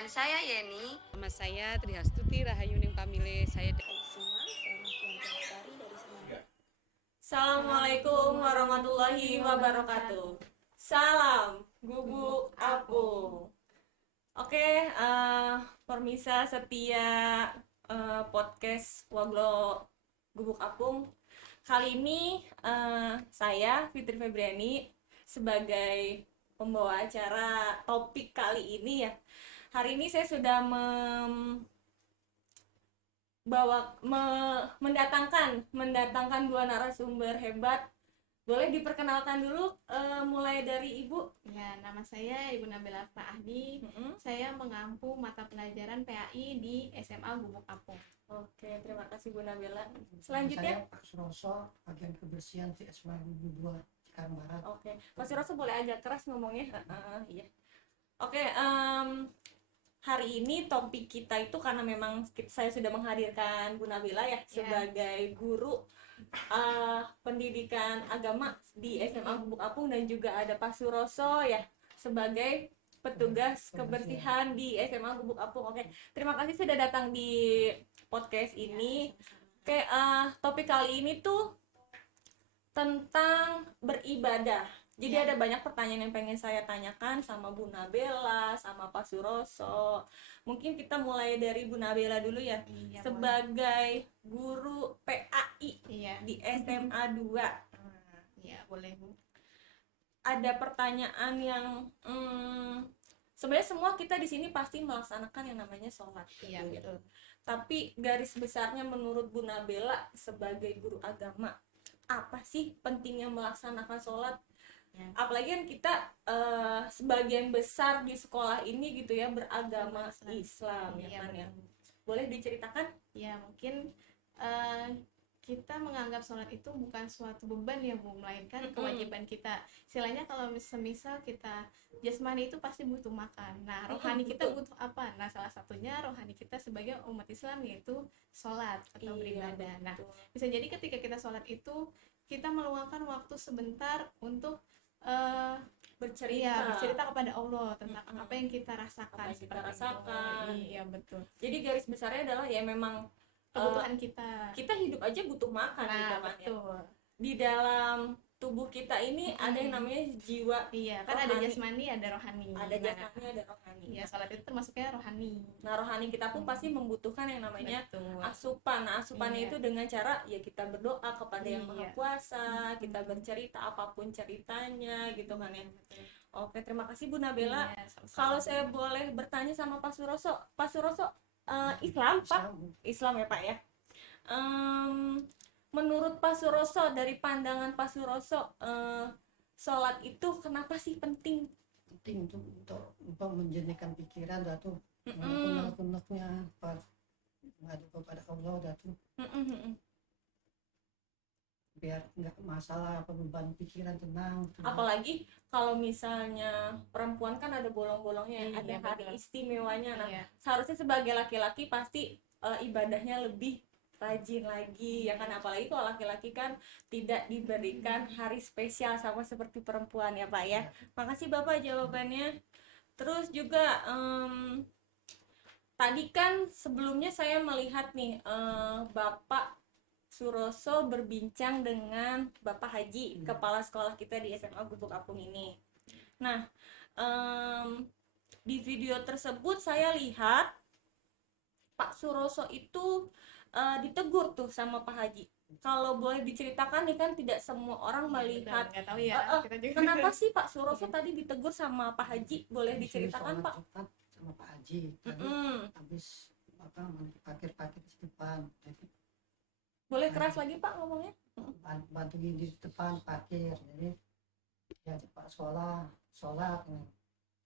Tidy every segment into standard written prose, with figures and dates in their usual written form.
Dan saya Yeni. Nama saya Trihastuti Rahayuning Pamile. Saya Assalamualaikum warahmatullahi wabarakatuh. Salam gubuk apung. Oke, permisa setia podcast Waglo Gubuk Apung. Kali ini saya Fitri Febriani sebagai pembawa acara topik kali ini ya. Hari ini saya sudah mendatangkan dua narasumber hebat. Boleh diperkenalkan dulu, mulai dari Ibu. Ya, nama saya Ibu Nabila Fahdi. Saya mengampu mata pelajaran PAI di SMA Gubuk Apung. Oke, terima kasih Bu Nabila. Selanjutnya, saya Pak Suroso, bagian kebersihan di SMA Gubuk 2 Cikarang Barat. oke, Pak Suroso boleh agak keras ngomongnya. Iya. Oke, hari ini topik kita itu karena memang saya sudah menghadirkan Bu Nabila ya sebagai guru pendidikan agama di SMA Gubuk Apung, dan juga ada Pak Suroso ya sebagai petugas kebersihan di SMA Gubuk Apung. Oke, terima kasih sudah datang di podcast ini. Oke, topik kali ini tuh tentang beribadah. Jadi ada banyak pertanyaan yang pengen saya tanyakan sama Bu Nabila, sama Pak Suroso. Mungkin kita mulai dari Bu Nabila dulu ya. Iya, sebagai guru PAI di SMA 2. Iya, boleh Bu. Ada pertanyaan yang sebenarnya semua kita di sini pasti melaksanakan yang namanya sholat. Iya, betul. Tapi garis besarnya menurut Bu Nabila sebagai guru agama, apa sih pentingnya melaksanakan sholat? Ya. Apalagi kan kita sebagian besar di sekolah ini gitu ya beragama Islam ya kan ya. Boleh diceritakan? Ya, mungkin kita menganggap sholat itu bukan suatu beban ya Bu, melainkan kewajiban kita. Istilahnya kalau semisal kita jasmani itu pasti butuh makan. Nah, rohani kita butuh apa? Nah, salah satunya rohani kita sebagai umat Islam yaitu sholat atau beribadah. Nah, bisa jadi ketika kita sholat itu kita meluangkan waktu sebentar untuk bercerita kepada Allah tentang apa yang kita rasakan, Iya, betul. Jadi garis besarnya adalah ya memang kebutuhan kita hidup aja butuh makan gitu kan, betul. Ya. Di dalam tubuh kita ini ada yang namanya jiwa. Iya, kan ada jasmani, ada rohani. Ada jasmani, ada rohani. Iya, salat itu termasuknya rohani. Nah, rohani kita pun pasti membutuhkan yang namanya asupan. Nah, asupannya itu dengan cara ya kita berdoa kepada yang Maha Kuasa, kita bercerita apapun ceritanya gitu kan ya. Oke, terima kasih Bu Nabila. Kalau saya boleh bertanya sama Pak Suroso. Pak Suroso, Islam, Pak? Islam ya, Pak ya. Menurut Pak Suroso, dari pandangan Pak Suroso, sholat itu kenapa sih penting? Penting untuk menjernihkan pikiran datu, unek-uneknya mengadu kepada Allah datu, biar nggak masalah beban pikiran, tenang. Apalagi kalau misalnya perempuan kan ada bolong-bolongnya, ada hari istimewanya. Nah, seharusnya sebagai laki-laki pasti ibadahnya lebih rajin lagi ya kan, apalagi kalau laki-laki kan tidak diberikan hari spesial sama seperti perempuan ya Pak ya. Makasih Bapak jawabannya. Terus juga tadi kan sebelumnya saya melihat nih Bapak Suroso berbincang dengan Bapak Haji, kepala sekolah kita di SMA Gubuk Apung ini. Nah, di video tersebut saya lihat Pak Suroso itu ditegur tuh sama Pak Haji. Kalau boleh diceritakan nih kan tidak semua orang melihat. Nggak tahu ya, kita juga. Kenapa sih Pak Suroso tadi ditegur sama Pak Haji? Boleh diceritakan Pak? Sama Pak Haji tadi habis parkir di depan. Jadi boleh keras lagi Pak ngomongnya? bantuin di depan parkir. Jadi ya Pak sholat.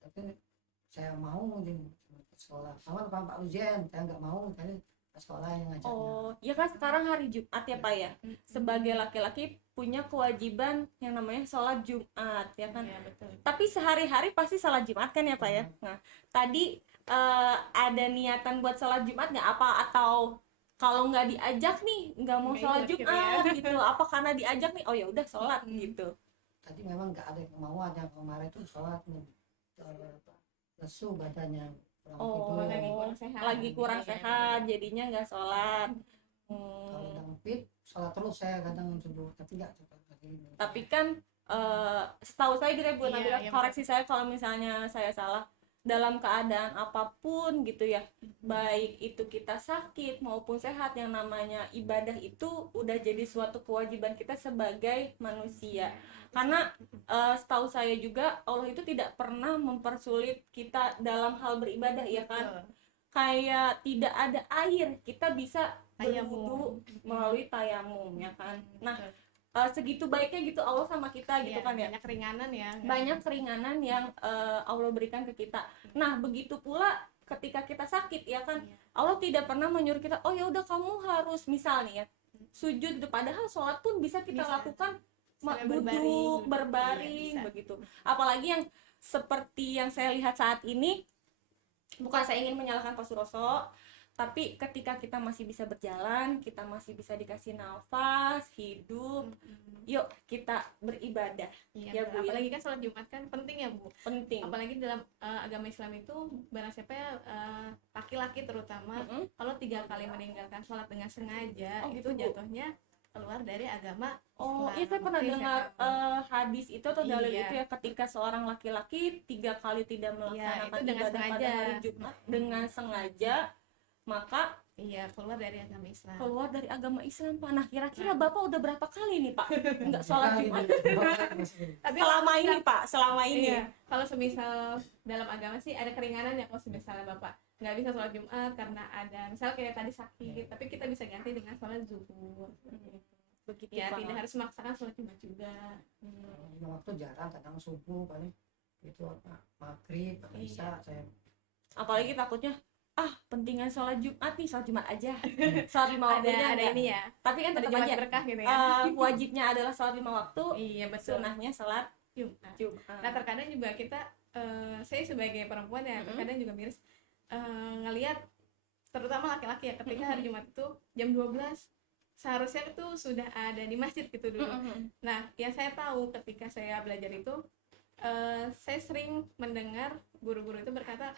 Tapi saya mau di sekolah. Sama Pak Ujian, saya nggak mau. Jadi sekolah yang ngajarnya. Oh, ya kan sekarang hari Jumat ya Pak ya. Sebagai laki-laki punya kewajiban yang namanya sholat Jumat ya kan. Iya, betul. Tapi sehari-hari pasti sholat Jumat kan ya Pak ya. Nah, tadi ada niatan buat sholat Jumat nggak apa, atau kalau nggak diajak nih nggak mau sholat Jumat gitu, apa karena diajak nih oh ya udah sholat gitu? Tadi memang nggak ada kemauan, yang kemarin itu sholat lesu badannya. kurang lagi tidur. kurang sehat. lagi kurang Iya, sehat jadinya nggak sholat. Kalau sedang fit sholat terus saya kadang subuh, tapi nggak cepat lagi. Tapi kan setahu saya gitu ya Bu Iya, Nabila, iya, koreksi saya kalau misalnya saya salah, dalam keadaan apapun gitu ya, baik itu kita sakit maupun sehat, yang namanya ibadah itu udah jadi suatu kewajiban kita sebagai manusia. Karena setahu saya juga Allah itu tidak pernah mempersulit kita dalam hal beribadah ya kan. Betul. Kayak tidak ada air, kita bisa Tayamum. berwudu melalui tayamum ya kan. Nah, Betul. segitu baiknya gitu Allah sama kita gitu Iya, kan ya. banyak keringanan ya. Banyak keringanan yang Allah berikan ke kita. Nah, begitu pula ketika kita sakit ya kan. Iya. Allah tidak pernah menyuruh kita, oh ya udah kamu harus misalnya ya sujud, padahal sholat pun bisa kita Bisa. lakukan Sambil duduk, berbaring Iya, bisa. begitu. Apalagi yang seperti yang saya lihat saat ini, bukan saya ingin menyalahkan Pak Suroso, tapi ketika kita masih bisa berjalan, kita masih bisa dikasih nafas, hidup, yuk kita beribadah. Iya, Ya, Bu, ya. apalagi kan sholat Jumat kan penting ya Bu. Penting. Apalagi dalam agama Islam itu barang siapa ya, laki-laki terutama Mm-mm. kalau 3 kali meninggalkan sholat dengan sengaja Oh, itu gitu, Bu. jatuhnya keluar dari agama Oh, Islam. iya saya pernah Iya, dengar hadis itu atau dalil Iya. itu ya, ketika seorang laki-laki 3 kali tidak melaksanakan itu dengan ibadah pada sengaja. hari Jumat dengan sengaja, maka Iya, keluar dari agama Islam. keluar dari agama Islam, Pak. Nah, kira-kira Bapak udah berapa kali nih, Pak? Enggak sholat Kali Jumat ini, Tapi selama ini, Pak, selama ini. iya, kalau semisal dalam agama sih ada keringanan ya, kalau misalnya Bapak nggak bisa sholat Jumat karena ada misal kayak tadi sakit, tapi kita bisa ganti dengan sholat zuhur. Begitu, Ya, Pak. tidak harus memaksakan sholat Jumat juga. lima waktu jarang, kadang subuh paling itu apa maghrib atau Iya. isya saya. Apalagi takutnya pentingan sholat Jumat nih, sholat Jumat aja. Sholat 5 waktu Ada ini ya. Tapi kan Ada tetap Jumat aja berkah gitu ya. wajibnya adalah sholat 5 waktu, Iya, betul. sunnahnya sholat Jumat. Jumat. Nah, terkadang juga kita saya sebagai perempuan ya, terkadang juga miris ngelihat terutama laki-laki ya, ketika hari Jumat itu jam 12 seharusnya itu sudah ada di masjid gitu dulu. Nah, yang saya tahu ketika saya belajar itu saya sering mendengar guru-guru itu berkata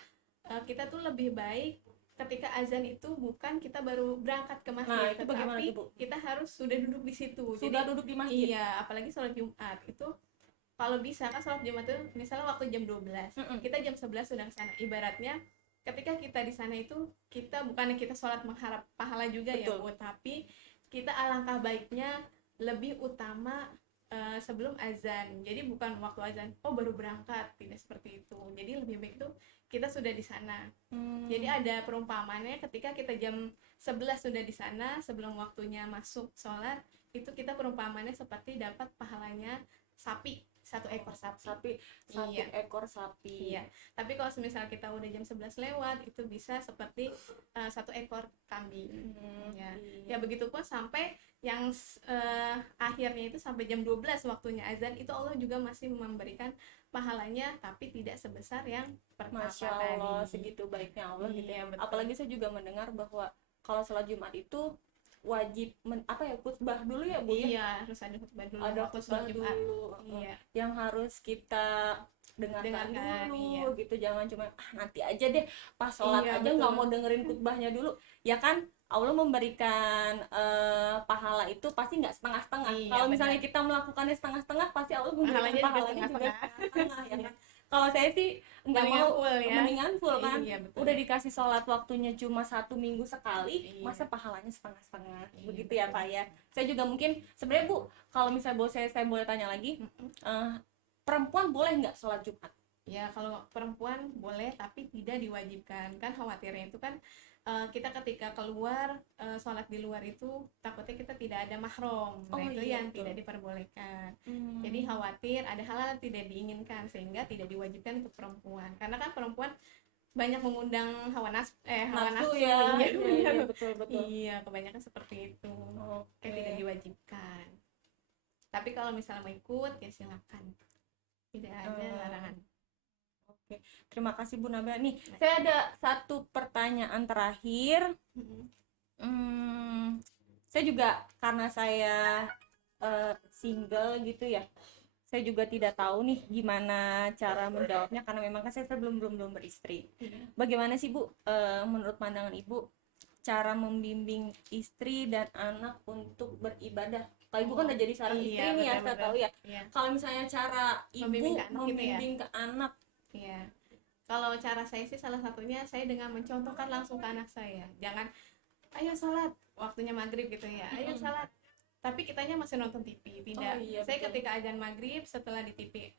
kita tuh lebih baik ketika azan itu bukan kita baru berangkat ke masjid, Nah, itu bagaimana tetapi tuh, Bu? kita harus sudah duduk di situ. Sudah duduk di masjid. Iya, apalagi sholat Jumat itu kalau bisa kan sholat Jumat itu misalnya waktu jam 12, kita jam 11 sudah ke sana. Ibaratnya ketika kita di sana itu kita bukannya kita sholat mengharap pahala juga. Betul. Ya Bu, tapi kita alangkah baiknya lebih utama sebelum azan. Jadi bukan waktu azan, baru berangkat, tidak seperti itu. Jadi lebih baik itu kita sudah di sana. Jadi ada perumpamannya ketika kita jam 11 sudah di sana sebelum waktunya masuk sholat, itu kita perumpamannya seperti dapat pahalanya sapi, 1 ekor sapi. Satu Iya. ekor sapi. Iya. Tapi kalau misalnya kita udah jam 11 lewat, itu bisa seperti 1 ekor kambing. Ya. Ya begitupun sampai yang akhirnya itu sampai jam 12 waktunya azan, itu Allah juga masih memberikan pahalanya, tapi tidak sebesar yang pertama Masya Allah, tadi. segitu baiknya Allah gitu ya. Iya, betul. Apalagi saya juga mendengar bahwa kalau sholat Jumat itu wajib khutbah dulu ya, Bu ya? Iya, harus ada khutbah dulu Ada waktu khutbah sholat Jumat. dulu. Iya. Yang harus kita dengarkan Dengarkan, dulu iya. gitu. Jangan cuma nanti aja deh pas sholat Iya, aja nggak betul. mau dengerin khutbahnya dulu. Ya kan Allah memberikan pahala itu pasti nggak setengah-setengah. Iya, Kalau misalnya benar. kita melakukannya setengah-setengah, pasti Allah memberikan Pahalanya juga pahalanya juga setengah-setengah. setengah-setengah ya kan. Kalau saya sih nggak Mendingan mau, full ya. mendingan full kan. Iya, betul. Udah dikasih sholat waktunya cuma 1 minggu sekali, Iya. masa pahalanya setengah-setengah. Iya, Begitu ya betul. Pak ya. Saya juga mungkin sebenarnya Bu, kalau misalnya saya boleh tanya lagi, perempuan boleh nggak sholat Jumat? Ya, kalau perempuan boleh tapi tidak diwajibkan. Kan khawatirnya itu kan kita ketika keluar sholat di luar itu takutnya kita tidak ada mahram. Nah, Oh, itu iya, yang betul. tidak diperbolehkan. Jadi khawatir ada hal-hal yang tidak diinginkan sehingga tidak diwajibkan untuk perempuan. Karena kan perempuan banyak mengundang hawa nafsu nafsu ya. Iya, Iya, benar. betul betul. Iya, kebanyakan seperti itu. Oke. Tidak diwajibkan. Tapi kalau misalnya mau ikut ya silakan. Tidak ada larangan. Oke, terima kasih Bu Nabila. Nih, saya ada satu pertanyaan terakhir. Saya juga karena saya single gitu ya. saya juga tidak tahu nih gimana cara menjawabnya karena memang kan saya belum beristri. Bagaimana sih Bu, menurut pandangan Ibu, cara membimbing istri dan anak untuk beribadah? Kalau Ibu kan udah jadi seorang istri nih ya, saya tahu ya. Kalau misalnya cara Ibu membimbing ke anak, ya. Kalau cara saya sih salah satunya saya dengan mencontohkan langsung ke anak saya. Jangan, ayo sholat, waktunya maghrib gitu ya, ayo sholat. Tapi kitanya masih nonton TV, tidak. Saya betul. Ketika azan maghrib, setelah di TV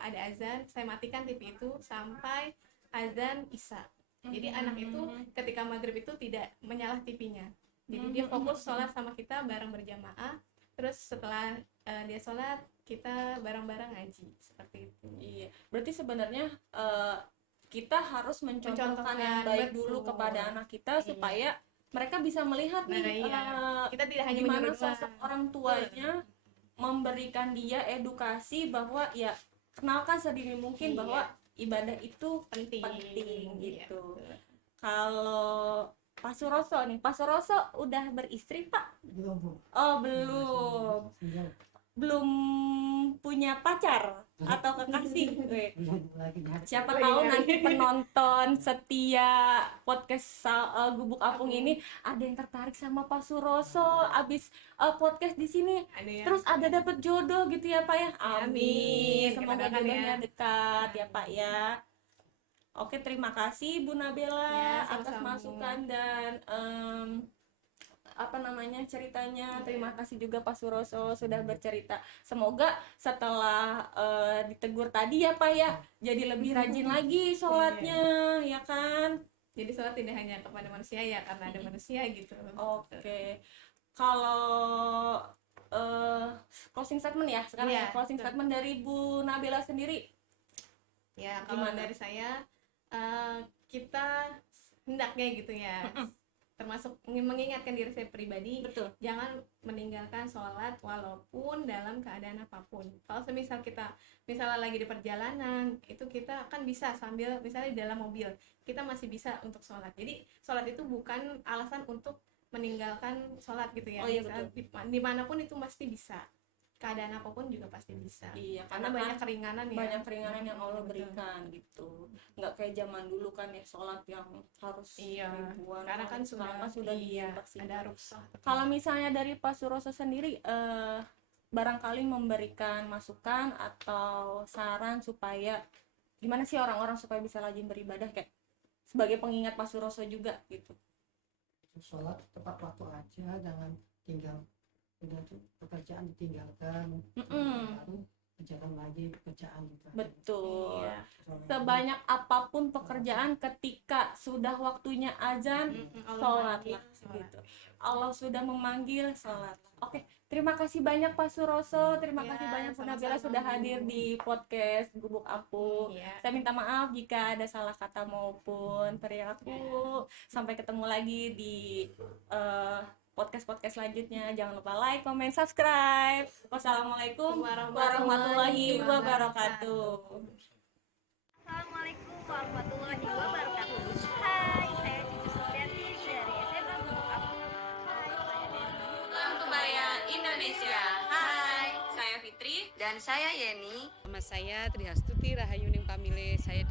ada azan, saya matikan TV itu sampai azan isya. Jadi anak itu ketika maghrib itu tidak menyalah TV-nya. Jadi dia fokus sholat sama kita bareng berjamaah. Terus setelah dia sholat, kita bareng-bareng ngaji seperti itu. Iya. Berarti sebenarnya kita harus mencontohkan yang baik dulu kepada anak kita supaya mereka bisa melihat nih kita tidak hanya gimana sosok orang tuanya memberikan dia edukasi bahwa ya kenalkan sedini mungkin bahwa ibadah itu penting gitu. Kalau Pak Suroso nih, Pak Suroso udah beristri Pak? Belum. Oh belum. Belum punya pacar atau kekasih. Siapa tahu nanti penonton setia podcast Gubuk Apung ini ada yang tertarik sama Pak Suroso abis podcast di sini, terus ada dapat jodoh gitu ya Pak ya. Amin. Semoga jodohnya dekat ya Pak ya. Oke, terima kasih Bu Nabela atas masukan dan ceritanya. Terima kasih juga Pak Suroso sudah bercerita. Semoga setelah ditegur tadi ya Pak ya, jadi lebih rajin lagi sholatnya ya kan. Jadi sholat tidak hanya kepada manusia ya, karena ada manusia gitu. Oke. Kalau closing statement ya sekarang ya, closing statement dari Bu Nabela sendiri. Ya, kalau dari saya kita hendaknya gitu ya. Termasuk mengingatkan diri saya pribadi, jangan meninggalkan sholat walaupun dalam keadaan apapun. Kalau misalnya lagi di perjalanan, itu kita kan bisa sambil misalnya di dalam mobil, kita masih bisa untuk sholat. Jadi sholat itu bukan alasan untuk meninggalkan sholat gitu ya. Dimanapun itu pasti bisa. Keadaan apapun juga pasti bisa. Iya, karena banyak keringanan ya. Banyak keringanan yang Allah berikan gitu. Nggak kayak zaman dulu kan ya, sholat yang harus ribuan. Karena kan sudah ada rukhsah. Kalau misalnya dari Pak Suroso sendiri barangkali memberikan masukan atau saran supaya gimana sih orang-orang supaya bisa rajin beribadah, kayak sebagai pengingat Pak Suroso juga gitu. Sholat tepat waktu aja, jangan tinggal udah tuh pekerjaan ditinggalkan, baru kerjakan lagi pekerjaan gitu. Betul. Sebanyak apapun pekerjaan, ketika sudah waktunya azan, sholatlah gitu. Allah sudah memanggil, sholat. Oke, terima kasih banyak Pak Suroso, terima kasih banyak Bu Nabela sudah hadir di podcast Gubuk Apung. Saya minta maaf jika ada salah kata maupun perilaku. Sampai ketemu lagi di podcast selanjutnya. Jangan lupa like, comment, subscribe. Wassalamualaikum warahmatullahi wabarakatuh. Assalamualaikum warahmatullahi wabarakatuh. Hai, saya Cici Supriyanti dari SMA Gubuk Apung. Hai, saya Dewi. Salam Kebaya Indonesia. Hai, saya Fitri dan saya Yeni. Nama saya Trihastuti Rahayuning Pamile. Saya